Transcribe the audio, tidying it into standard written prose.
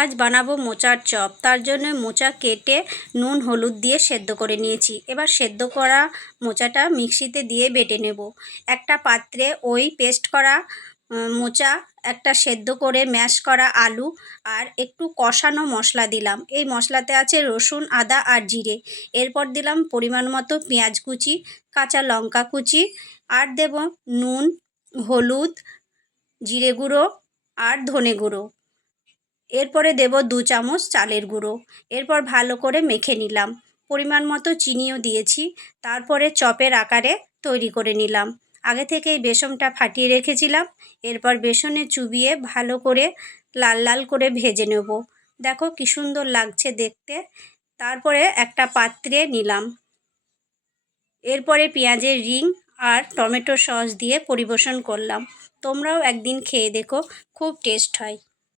আজ বানাবো মোচার চপ। তার জন্য মোচা কেটে নুন হলুদ দিয়ে সেদ্ধ করে নিয়েছি। এবার সেদ্ধ করা মোচাটা মিক্সিতে দিয়ে বেটে নেব। একটা পাত্রে ওই পেস্ট করা মোচা, একটা সেদ্ধ করে ম্যাশ করা আলু আর একটু কষানো মশলা দিলাম। এই মশলাতে আছে রসুন, আদা আর জিরে। এরপর দিলাম পরিমাণ মতো পেঁয়াজ কুচি, কাঁচা লঙ্কা কুচি আর দেব নুন, হলুদ, জিরে গুঁড়ো আর ধনে গুঁড়ো। এরপরে দেব 2 চামচ চালের গুঁড়ো। এরপর ভালো করে মেখে নিলাম। পরিমাণ মতো চিনিও দিয়েছি। তারপরে চপের আকারে তৈরি করে নিলাম। আগে থেকেই বেসনটা ফাটিয়ে রেখেছিলাম। এরপর বেসনে চুবিয়ে ভালো করে লাল লাল করে ভেজে নেব। দেখো কি সুন্দর লাগছে দেখতে। তারপরে একটা পাত্রে নিলাম। এরপরে পেঁয়াজের রিং আর টমেটো সস দিয়ে পরিবেশন করলাম। তোমরাও একদিন খেয়ে দেখো, খুব টেস্ট হয়।